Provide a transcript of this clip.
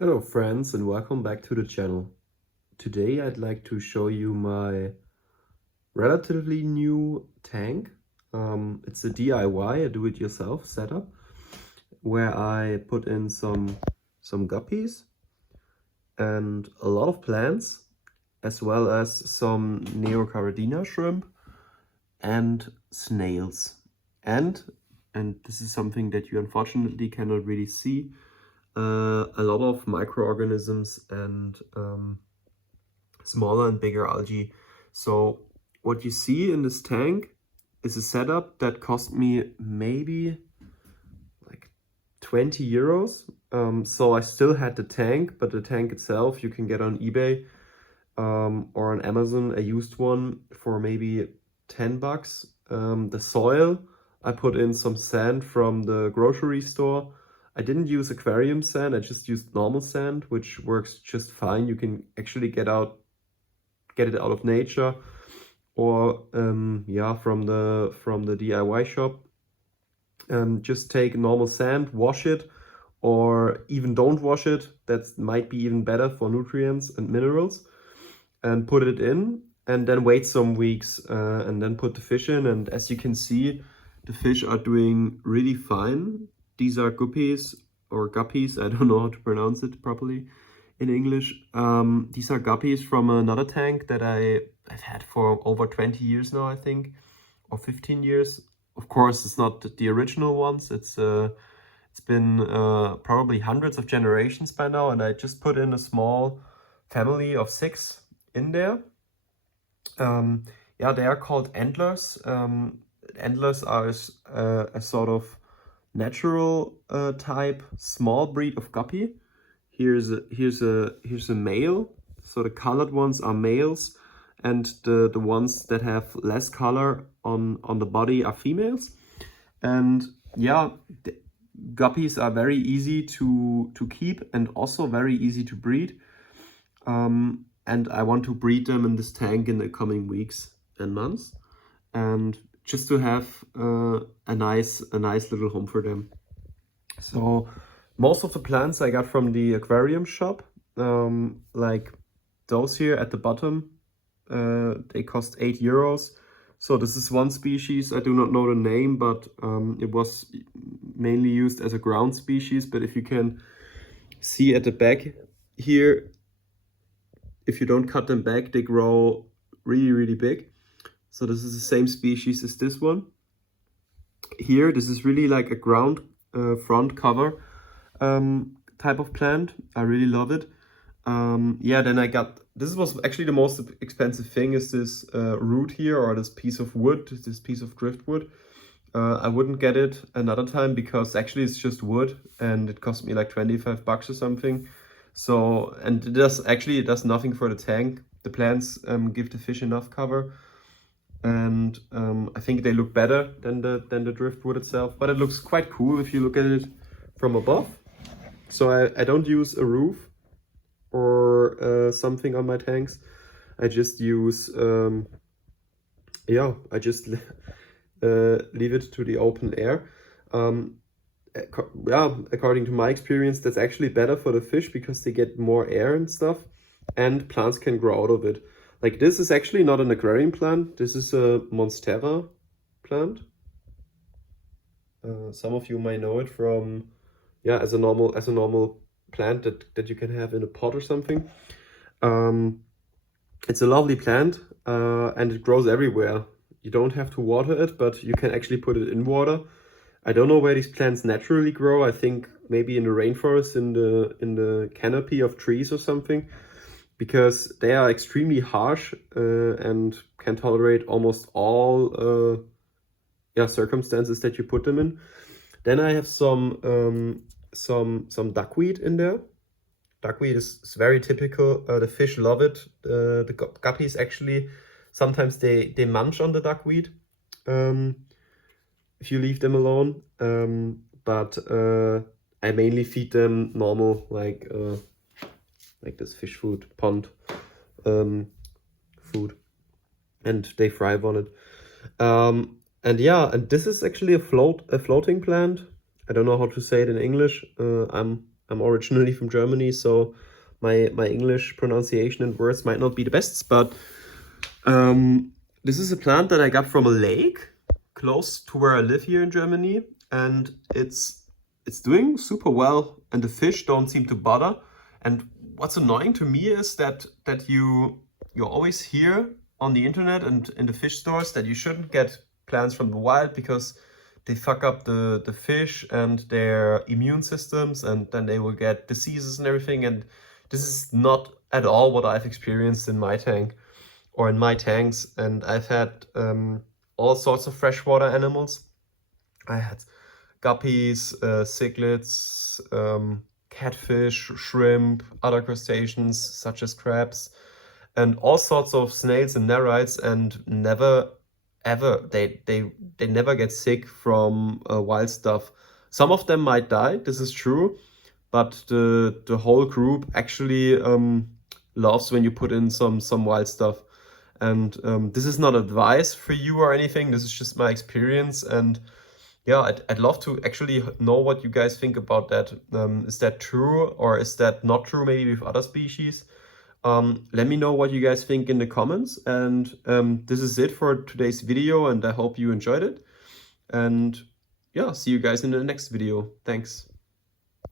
Hello friends and welcome back to the channel. Today I'd like to show you my relatively new tank. It's a DIY, a do-it-yourself setup where I put in some guppies and a lot of plants as well as some neocaridina shrimp and snails. And this is something that you unfortunately cannot really see, a lot of microorganisms and smaller and bigger algae. So what you see in this tank is a setup that cost me maybe like 20 euros. So I still had the tank, but the tank itself you can get on eBay or on Amazon, a used one for maybe 10 bucks. The soil, I put in some sand from the grocery store. I didn't use aquarium sand, I just used normal sand, which works just fine. You can actually get it out of nature or yeah, from the DIY shop. Just take normal sand, wash it, or even don't wash it. That might be even better for nutrients and minerals. And put it in and then wait some weeks and then put the fish in. And as you can see, the fish are doing really fine. These are guppies or guppies. I don't know how to pronounce it properly in English. These are guppies from another tank that I've had for over 20 years now, I think, or 15 years. Of course, it's not the original ones. It's been probably hundreds of generations by now, and I just put in a small family of 6 in there. Yeah, they are called antlers. Antlers are a sort of natural type small breed of guppy. Here's a male. So the colored ones are males, and the ones that have less color on the body are females. And yeah, the guppies are very easy to keep and also very easy to breed. And I want to breed them in this tank in the coming weeks and months, and just to have a nice little home for them. So most of the plants I got from the aquarium shop, like those here at the bottom, they cost 8 euros. So this is one species, I do not know the name, but it was mainly used as a ground species. But if you can see at the back here, if you don't cut them back, they grow really big. So this is the same species as this one. Here, this is really like a ground front cover type of plant. I really love it. Yeah, then I got, this was actually the most expensive thing, is this root here, or this piece of wood, this piece of driftwood. I wouldn't get it another time because actually it's just wood and it cost me like 25 bucks or something. So, and it does nothing for the tank. The plants give the fish enough cover, and I think they look better than the driftwood itself. But it looks quite cool if you look at it from above. So I don't use a roof or something on my tanks. I just use yeah, I just leave it to the open air. Yeah, according to my experience, that's actually better for the fish because they get more air and stuff, and plants can grow out of it. Like this is actually not an aquarium plant. This is a Monstera plant. Some of you might know it from, yeah, as a normal plant that you can have in a pot or something. It's a lovely plant and it grows everywhere. You don't have to water it, but you can actually put it in water. I don't know where these plants naturally grow. I think maybe in the rainforest, in the canopy of trees or something, because they are extremely harsh and can tolerate almost all yeah, circumstances that you put them in. Then I have some duckweed in there. Duckweed is very typical. The fish love it. The guppies actually sometimes they munch on the duckweed. If you leave them alone, but I mainly feed them normal, like this fish food, pond food, and they thrive on it. And yeah, and this is actually a floating plant. I don't know how to say it in English. I'm originally from Germany, so my English pronunciation and words might not be the best, but this is a plant that I got from a lake close to where I live here in Germany, and it's doing super well, and the fish don't seem to bother. And what's annoying to me is that you always hear on the internet and in the fish stores that you shouldn't get plants from the wild because they fuck up the fish and their immune systems, and then they will get diseases and everything. And this is not at all what I've experienced in my tank or in my tanks. And I've had all sorts of freshwater animals. I had guppies, cichlids, catfish, shrimp, other crustaceans such as crabs, and all sorts of snails and nerites, and never ever they never get sick from wild stuff. Some of them might die, this is true, but the whole group actually loves when you put in some wild stuff. And this is not advice for you or anything, this is just my experience. And yeah, I'd love to actually know what you guys think about that. Is that true or is that not true, maybe with other species? Let me know what you guys think in the comments. And this is it for today's video, and I hope you enjoyed it. And yeah, see you guys in the next video. Thanks.